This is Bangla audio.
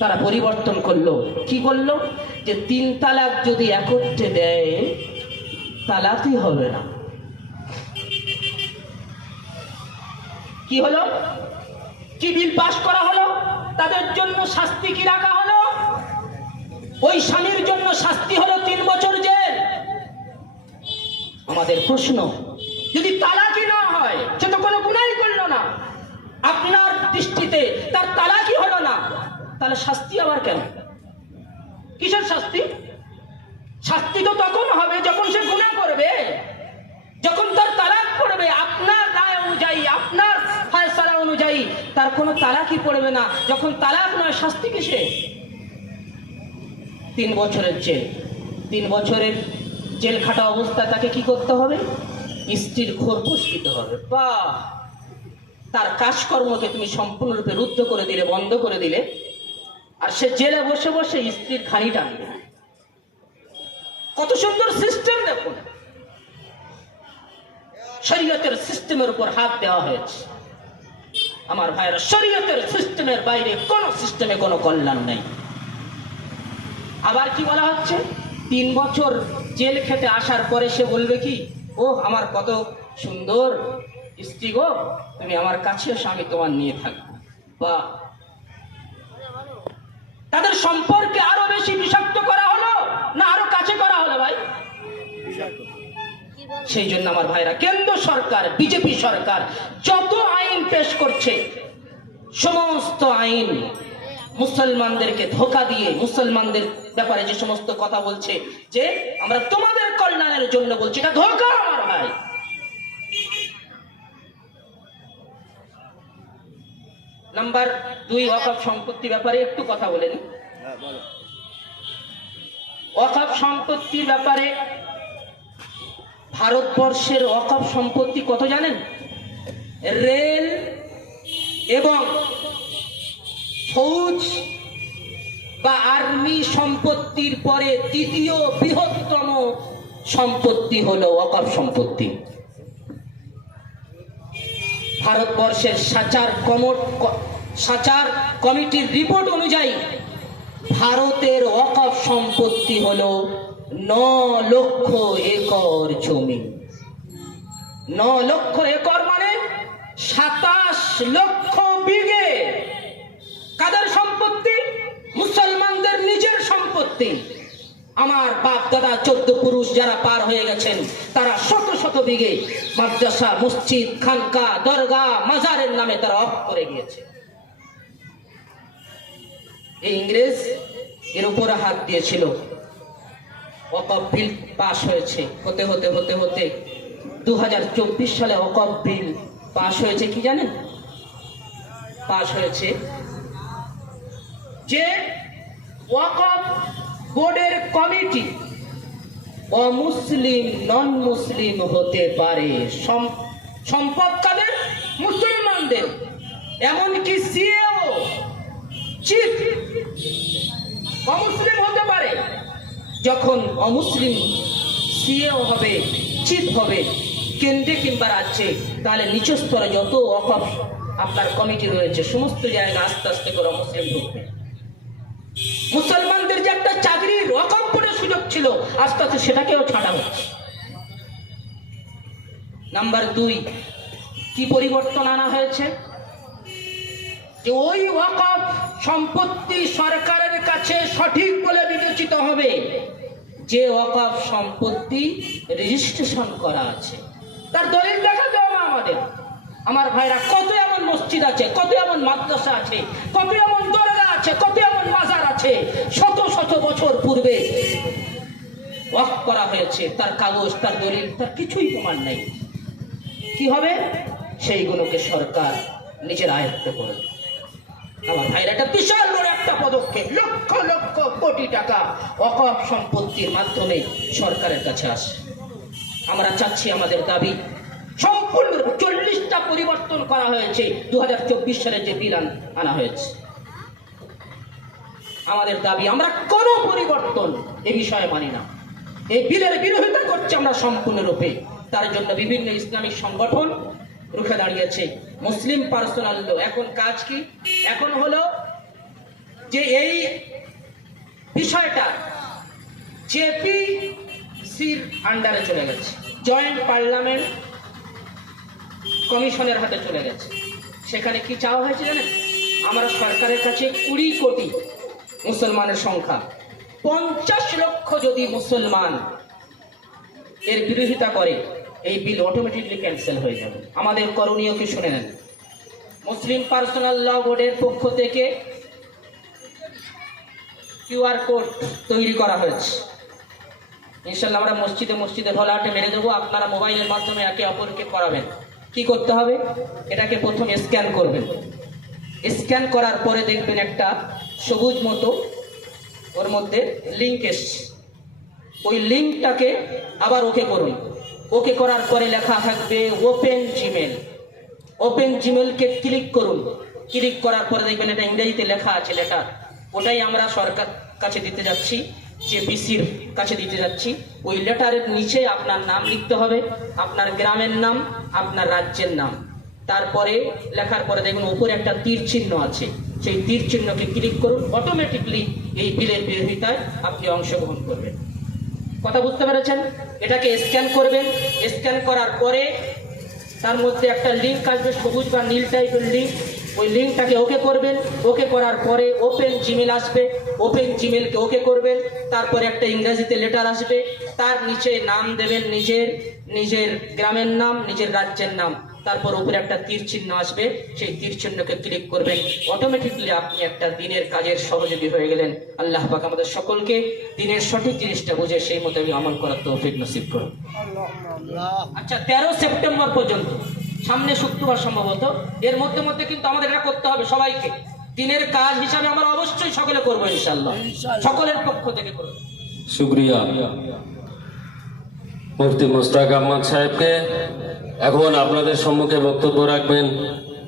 তারা পরিবর্তন করলো। কি করলো? যে 3 তালাক যদি একত্রে দেয় তালাকই হবে না। কি হলো? কি বিল পাস করা হলো? তাদের জন্য শাস্তি কি রাখা হলো? ওই স্বামীর জন্য শাস্তি হলো 3 বছর জেল। আমাদের প্রশ্ন, যদি তালাকই না হয়, সে তো কোনো গুনাহই করলো না, আপনার দৃষ্টিতে তার তালাকই হলো না, তাহলে শাস্তি আবার কেন? কিসের শাস্তি? শাস্তি তো তখন হবে যখন সে গুনাহ করবে, যখন তার তালাক পড়বে। আপনার রায় অনুযায়ী, আপনার ফয়সালা অনুযায়ী তার কোনো তালাকই পড়বে না। যখন তালাক নয়, শাস্তি কিসে? 3 বছরের জেল। 3 বছরের জেল খাটা অবস্থায় তাকে কি করতে হবে? স্ত্রীর খোরপোশ দিতে হবে। বা তার কাজকর্মকে তুমি সম্পূর্ণরূপে রুদ্ধ করে দিলে, বন্ধ করে দিলে, আর সে জেলে বসে বসে স্ত্রীর ঘানি টানবে। কত সুন্দর সিস্টেম দেখুন! শরীয়তের সিস্টেমের উপর হাত দেওয়া হয়েছে। আমার ভাইয়েরা, শরীয়তের সিস্টেমের বাইরে কোন সিস্টেমে কোনো কল্যাণ নেই। আবার কি বলা হচ্ছে? 3 বছর জেল খেটে আসার পরে সে বলবে কি, ও আমার কত সুন্দর স্ত্রী গো, তুমি আমার কাছে এসে আমি তোমার নিয়ে থাকবো। বা তাদের সম্পর্কে আরো বেশি বিষাক্ত করা হলো না আরো কাছে করা হলো? ভাই, সেই জন্য আমার ভাইরা, কেন্দ্র সরকার, বিজেপি সরকার যত আইন পেশ করছে, সমস্ত আইন মুসলমানদেরকে ধোঁকা দিয়ে, মুসলমানদের ব্যাপারে যে সমস্ত কথা বলছে যে আমরা তোমাদের কল্যাণের জন্য বলছি, এটা ধোঁকা আমার ভাই। নাম্বার 2, ওয়াকফ সম্পত্তি ব্যাপারে একটু কথা বলেন। ওয়াকফ সম্পত্তির ব্যাপারে ভারতবর্ষের ওয়াকফ সম্পত্তি কত জানেন? রেল এবং ফৌজ বা আর্মি সম্পত্তির পরে 3য় বৃহত্তম সম্পত্তি হলো ওয়াকফ সম্পত্তি। ভারতবর্ষের সাচার কমিটির রিপোর্ট অনুযায়ী ভারতের ওয়াকফ সম্পত্তি হলো 9 লক্ষ একর জমি। 9 লক্ষ একর মানে 27 লক্ষ বিঘে। কাদের সম্পত্তি? মুসলমানদের নিজের সম্পত্তি। আমার বাপ দাদা 14 পুরুষ যারা পার হয়ে গেছেন, তারা শত শত বিঘে মাদ্রাসা, মসজিদ, খানকা, দরগা, মাজারের নামে তারা অফ করে গিয়েছে। এই ইংরেজ এর উপরে হাত দিয়েছিল। ওয়াকফ বিল পাস হয়েছে, হতে হতে হতে হতে 2024 সালে ওয়াকফ বিল পাস হয়েছে। কি জানেন? পাস হয়েছে যে ওয়াকফ বোর্ডের কমিটি অমুসলিম, নন মুসলিম হতে পারে। সম্পদ কাদের? মুসলমানদের। এমনকি সিইও, চিফ অমুসলিম হতে পারে। যখন অমুসলিম সিইও হবে, চিফ হবে কেন্দ্রে কিংবা রাজ্যে, তাহলে নিচ স্তরে যত ওয়াকফ আপনার কমিটি রয়েছে, সমস্ত জায়গা আস্তে আস্তে করে মুসলিম ঢুকবে। মুসলমানদের যে একটা চাকরির ওয়াকফ বোর্ডের সুযোগ ছিল, আস্তে আস্তে সেটাকেও ছাড়া হচ্ছে। নাম্বার 2, কি পরিবর্তন আনা হয়েছে? যে ওই ওয়াকফ সম্পত্তি সরকারের কাছে সঠিক বলে বিবেচিত হবে যে ওয়াকফ সম্পত্তি রেজিস্ট্রেশন করা আছে। তার দলিল দেখা যাবে না আমাদের। আমার ভাইরা, কত এমন মসজিদ আছে, কত এমন মাদ্রাসা আছে, কত এমন দরগা আছে, কত এমন মাজার আছে, শত শত বছর পূর্বে ওয়াকফ করা হয়েছে, তার কাগজ, তার দলিল, তার কিছুই প্রমাণ নেই। কি হবে? সেইগুলোকে সরকার নিজের আয়ত্তে করবে। আমার ভাইরা, এটা বিশাল বড় একটা পদক্ষেপ। লক্ষ লক্ষ কোটি টাকা ওয়াকফ সম্পত্তির মাধ্যমে সরকারের কাছে আসে। আমরা চাচ্ছি, আমাদের দাবি সম্পূর্ণ 40টা পরিবর্তন করা হয়েছে 2024 সালে যে বিল আনা হয়েছে। আমাদের দাবি, আমরা কোনো পরিবর্তন এ বিষয়ে মানি না। এই বিলের বিরোধিতা করছে আমরা সম্পূর্ণরূপে। তার জন্য বিভিন্ন ইসলামিক সংগঠন রুখে দাঁড়িয়েছে। মুসলিম পার্সোনাল ল, এখন কাজ কি? এখন হলো যে এই বিষয়টা জেপিসির আন্ডারে চলে গেছে, জয়েন্ট পার্লামেন্ট কমিশনের হাতে চলে গেছে। সেখানে কি চাওয়া হয়েছে জানেন? আমরা সরকারের কাছে 20 কোটি মুসলমানের সংখ্যা, 50 লক্ষ যদি মুসলমান এর বিরোধিতা করে, এই বিল অটোমেটিকলি ক্যান্সেল হয়ে যাবে। আমাদের করণীয় কি শুনে নেন। মুসলিম পার্সোনাল ল বোর্ডের পক্ষ থেকে কিউআর কোড তৈরি করা হয়েছে। ইনশাল্লাহ আমরা মসজিদে মসজিদে ঢোলাটে মেরে দেবো, আপনারা মোবাইলের মাধ্যমে একে অপরকে করাবেন। কি করতে হবে? এটাকে প্রথমে স্ক্যান করবেন। স্ক্যান করার পরে দেখবেন একটা সবুজ মতো ওর মধ্যে লিঙ্ক এসছে, ওই লিঙ্কটাকে আবার ওকে করুন। ওকে করার পরে লেখা থাকবে ওপেন জিমেল। ওপেন জিমেলকে ক্লিক করুন। ক্লিক করার পরে দেখবেন এটা ইংরেজিতে লেখা আছে লেটার, ওটাই আমরা সরকার কাছে দিতে যাচ্ছি, জেপিসির কাছে দিতে যাচ্ছি। ওই লেটারের নিচে আপনার নাম লিখতে হবে, আপনার গ্রামের নাম, আপনার রাজ্যের নাম। তারপরে লেখার পরে দেখবেন উপরে একটা তীর চিহ্ন আছে, সেই তীর চিহ্নকে ক্লিক করুন। অটোমেটিকলি এই বিলের বিরোধিতায় আপনি অংশগ্রহণ করবেন। কথা বুঝতে পেরেছেন? এটাকে স্ক্যান করবেন। স্ক্যান করার পরে তার মধ্যে একটা লিঙ্ক আসবে, সবুজ বা নীল টাইপের লিঙ্ক। ওই লিঙ্কটাকে ওকে করবেন। ওকে করার পরে ওপেন জিমেল আসবে, ওপেন জিমেলকে ওকে করবেন। তারপরে একটা ইংরেজিতে লেটার আসবে, তার নিচে নাম দেবেন, নিজের গ্রামের নাম, নিজের রাজ্যের নাম। তারপর উপরে একটা তীর চিহ্ন আসবে, সেই তীর চিহ্নকে ক্লিক করবেন। অটোমেটিকলি আপনি একটা দিনের কাজের সহযোগী হয়ে গেলেন। আল্লাহ পাক আমাদের সকলকে দিনের সঠিক জিনিসটা বুঝে সেই মতো আমল করার তৌফিক নসিব করুন। আচ্ছা, 13 সেপ্টেম্বর পর্যন্ত, সামনে শুক্রবার সম্ভবত, এর মধ্যে কিন্তু আমাদের এটা করতে হবে সবাইকে। দিনের কাজ হিসাবে আমরা অবশ্যই সকলে করবো ইনশাআল্লাহ, সকলের পক্ষ থেকে করবো। শুকরিয়া মুফতি মুশতাক আহমদ সাহেবকে। এখন আপনাদের সম্মুখে বক্তব্য রাখবেন